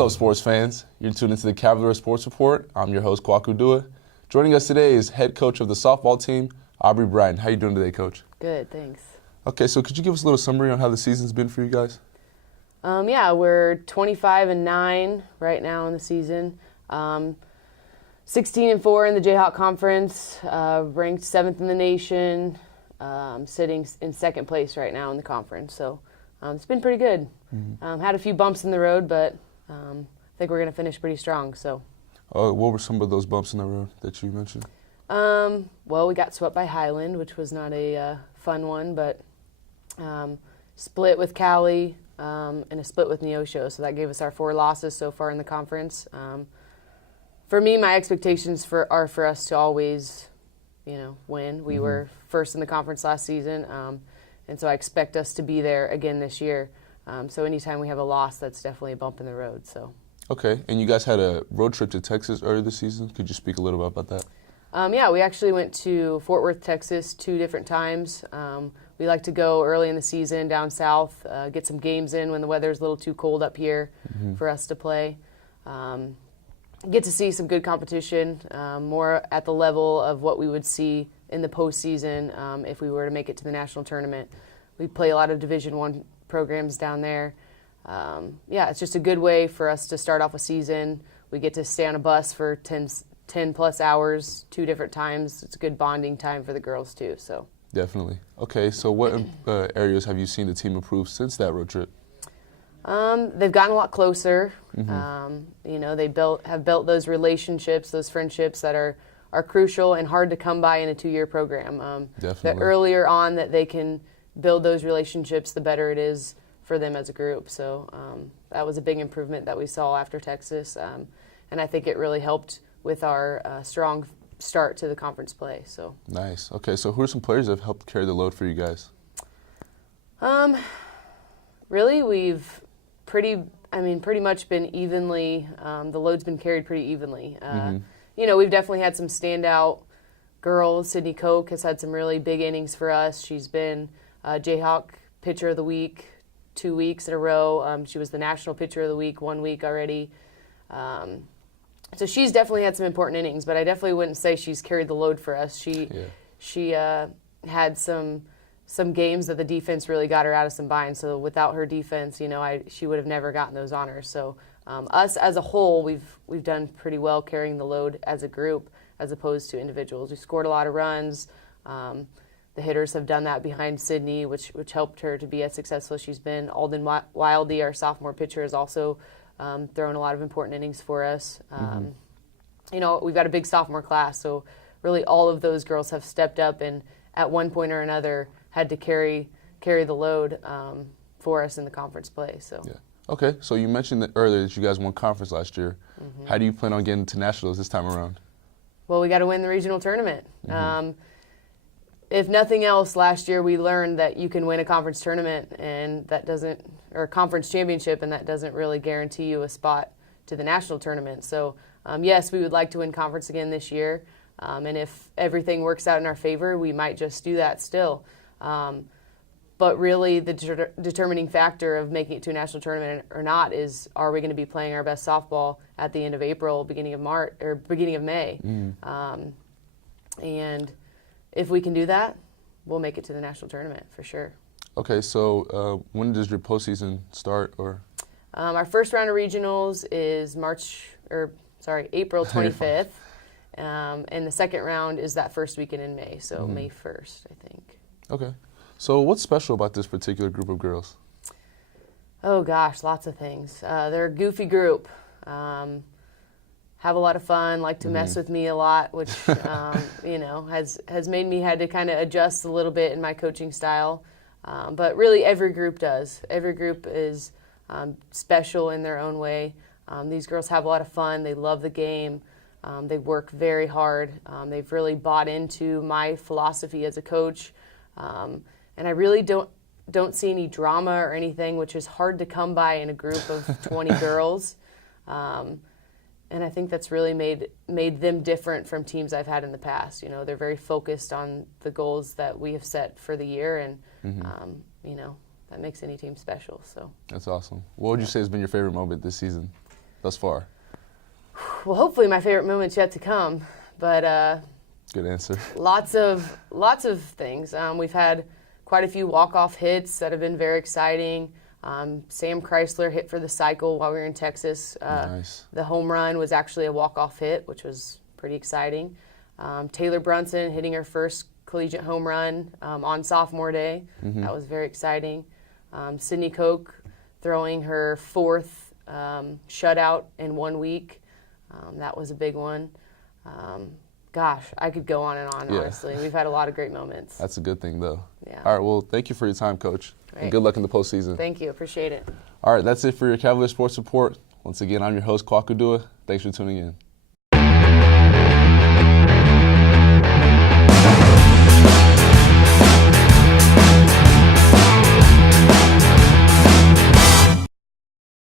What's up, sports fans? You're tuned into the Cavalier Sports Report. I'm your host, Kwaku Dua. Joining us today is head coach of the softball team, Aubree Brattin. How you doing today, Coach? Good, thanks. Okay, so could you give us a little summary on how the season's been for you guys? Yeah, we're 25-9 right now in the season. 16-4 in the Jayhawk Conference, ranked 7th in the nation, sitting in second place right now in the conference. So it's been pretty good. Had a few bumps in the road, but I think we're going to finish pretty strong. So. What were some of those bumps in the road that you mentioned? Well, we got swept by Highland, which was not a fun one, but split with Cali and a split with Neosho. So that gave us our 4 losses so far in the conference. For me, my expectations are for us to always, win. We were first in the conference last season, and so I expect us to be there again this year. So anytime we have a loss, that's definitely a bump in the road. So. Okay, and you guys had a road trip to Texas earlier this season. Could you speak a little bit about that? Yeah, we actually went to Fort Worth, Texas 2 different times. We like to go early in the season down south, get some games in when the weather's a little too cold up here for us to play. Get to see some good competition, more at the level of what we would see in the postseason if we were to make it to the national tournament. We play a lot of Division I programs down there. It's just a good way for us to start off a season. We get to stay on a bus for 10 plus hours, 2 different times. It's a good bonding time for the girls too. So definitely. Okay, so what areas have you seen the team improve since that road trip? They've gotten a lot closer. They have built those relationships, those friendships that are crucial and hard to come by in a 2-year program. Definitely. The earlier on that they can build those relationships, the better it is for them as a group. So that was a big improvement that we saw after Texas, and I think it really helped with our strong start to the conference play. So nice. Okay, so who are some players that have helped carry the load for you guys? Really, we've pretty much been evenly. The load's been carried pretty evenly. We've definitely had some standout girls. Sydney Koch has had some really big innings for us. She's been Jayhawk Pitcher of the Week 2 weeks in a row. She was the National Pitcher of the Week 1 week already. So she's definitely had some important innings, but I definitely wouldn't say she's carried the load for us. She had some games that the defense really got her out of some binds. So without her defense, she would have never gotten those honors. So us as a whole, we've done pretty well carrying the load as a group as opposed to individuals. We scored a lot of runs. The hitters have done that behind Sydney, which helped her to be as successful as she's been. Alden Wildy, our sophomore pitcher, has also thrown a lot of important innings for us. We've got a big sophomore class, so really all of those girls have stepped up and at one point or another had to carry the load for us in the conference play. So. Yeah. Okay, so you mentioned that earlier that you guys won conference last year. How do you plan on getting to nationals this time around? Well, we got to win the regional tournament. If nothing else, last year we learned that you can win a conference tournament or a conference championship, and that doesn't really guarantee you a spot to the national tournament. So, yes, we would like to win conference again this year, and if everything works out in our favor, we might just do that still. But really, the determining factor of making it to a national tournament or not is: are we going to be playing our best softball at the end of April, beginning of March, or beginning of May? And if we can do that, we'll make it to the national tournament for sure. Okay, so when does your postseason start? Or our first round of regionals is April 25th, and the second round is that first weekend in May, so May 1st, I think. Okay, so what's special about this particular group of girls? Oh gosh, lots of things. They're a goofy group. Have a lot of fun, like to mess with me a lot, which has made me had to kind of adjust a little bit in my coaching style. But really, every group does. Every group is special in their own way. These girls have a lot of fun. They love the game. They work very hard. They've really bought into my philosophy as a coach, and I really don't see any drama or anything, which is hard to come by in a group of 20 girls. And I think that's really made them different from teams I've had in the past. They're very focused on the goals that we have set for the year, and that makes any team special. So that's awesome. What would you say has been your favorite moment this season? thus far? Well, hopefully my favorite moment's yet to come, but Good answer. lots of things. We've had quite a few walk-off hits that have been very exciting. Sam Chrysler hit for the cycle while we were in Texas. Nice. The home run was actually a walk-off hit, which was pretty exciting. Taylor Brunson hitting her first collegiate home run on sophomore day. That was very exciting. Sydney Koch throwing her fourth shutout in 1 week. That was a big one. Gosh, I could go on and on, honestly. We've had a lot of great moments. That's a good thing, though. Yeah. All right, well, thank you for your time, Coach. Right. And good luck in the postseason. Thank you. Appreciate it. All right, that's it for your Cavalier Sports Report. Once again, I'm your host, Kwaku Dua. Thanks for tuning in.